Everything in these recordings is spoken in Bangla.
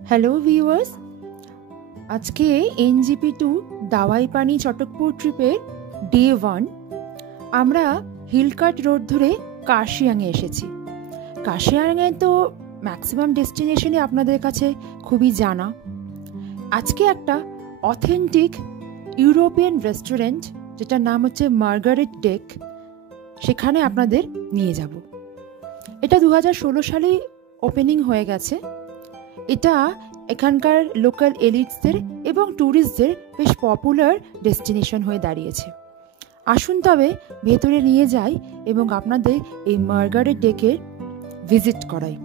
হ্যালো ভিউয়ার্স, আজকে NGP2 দাওয়াই পানি চটকপুর ট্রিপের ডে 1 আমরা হিলকাট রোড ধরে কার্শিয়াংয়ে এসেছি। কার্শিয়াংয়ে তো ম্যাক্সিমাম ডেস্টিনেশনে আপনাদের কাছে খুবই জানা। আজকে একটা অথেন্টিক ইউরোপিয়ান রেস্টুরেন্ট, যেটার নাম হচ্ছে মার্গারেট ডেক, সেখানে আপনাদের নিয়ে যাব। এটা 2016 সালেই ওপেনিং হয়ে গেছে। এটা এখানকার লোকাল এলিটসদের এবং ট্যুরিস্টদের বেশ পপুলার ডেস্টিনেশন হয়ে দাঁড়িয়েছে। আসুন তবে ভেতরে নিয়ে যাই এবং আপনাদের এই মার্গারেট ডেকের ভিজিট করাই।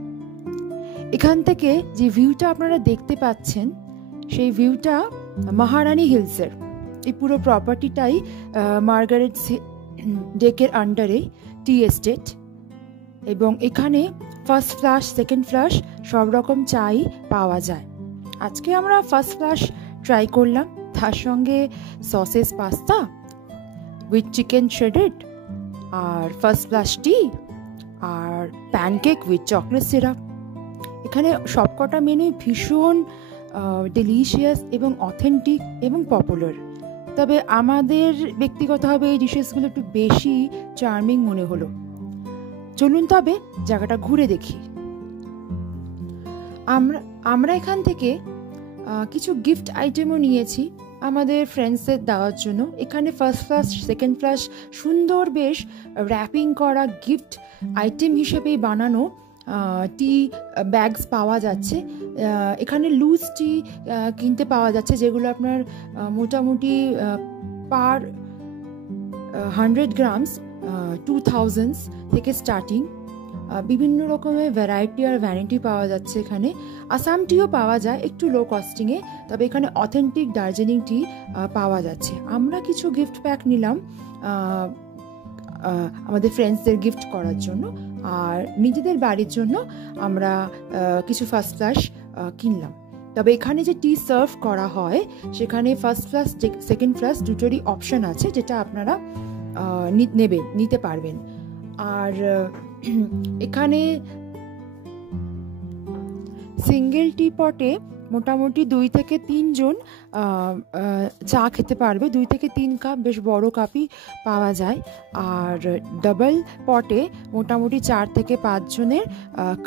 এখান থেকে যে ভিউটা আপনারা দেখতে পাচ্ছেন, সেই ভিউটা মহারানী হিলসের। এই পুরো প্রপার্টিটাই মার্গারেট ডেকের আন্ডারে টি এস্টেট, এবং এখানে ফার্স্ট ফ্লাশ, সেকেন্ড ফ্লাশ সব রকম চাই পাওয়া যায়। আজকে আমরা ফার্স্ট ফ্লাশ ট্রাই করলাম, তার সঙ্গে sauces pasta with chicken shredded, আর ফার্স্ট ফ্লাশ টি, আর প্যানকেক উইথ চকলেট সিরাপ। এখানে সবকটা মেনুই ভীষণ ডেলিশিয়াস এবং অথেন্টিক এবং পপুলার। তবে আমাদের ব্যক্তিগতভাবে এই ডিশেসগুলো একটু বেশি চার্মিং মনে হলো। চলুন তবে জায়গাটা ঘুরে দেখি। আমরা এখান থেকে কিছু গিফট আইটেমও নিয়েছি আমাদের ফ্রেন্ডসদের দেওয়ার জন্য। এখানে ফার্স্ট ফ্লাশ, সেকেন্ড ফ্লাশ সুন্দর বেশ র্যাপিং করা গিফট আইটেম হিসেবেই বানানো টি ব্যাগস পাওয়া যাচ্ছে। এখানে লুজ টি কিনতে পাওয়া যাচ্ছে, যেগুলো আপনার মোটামুটি পার 100 গ্রামস 2000 থেকে স্টার্টিং। বিভিন্ন রকমের ভ্যারাইটি আর ভ্যানিটি পাওয়া যাচ্ছে। এখানে আসাম টিও পাওয়া যায় একটু লো কস্টিংয়ে, তবে এখানে অথেন্টিক দার্জিলিং টি পাওয়া যাচ্ছে। আমরা কিছু গিফট প্যাক নিলাম আমাদের ফ্রেন্ডসদের গিফট করার জন্য, আর নিজেদের বাড়ির জন্য আমরা কিছু ফার্স্ট ফ্লাশ কিনলাম। তবে এখানে যে টি সার্ভ করা হয়, সেখানে ফার্স্ট ফ্লাশ, সেকেন্ড ফ্লাশ দুটোরই অপশন আছে, যেটা আপনারা নিতে পারবেন। আর এখানে সিঙ্গেল টি পটে মোটামুটি 2 থেকে 3 জন চা খেতে পারবে। 2 থেকে 3 কাপ, বেশ বড় কাপই পাওয়া যায়। আর ডাবল পটে মোটামুটি 4 থেকে 5 জনের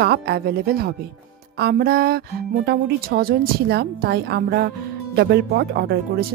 কাপ অ্যাভেলেবেল হবে। আমরা মোটামুটি 6 জন ছিলাম, তাই আমরা ডাবল পট অর্ডার করেছি।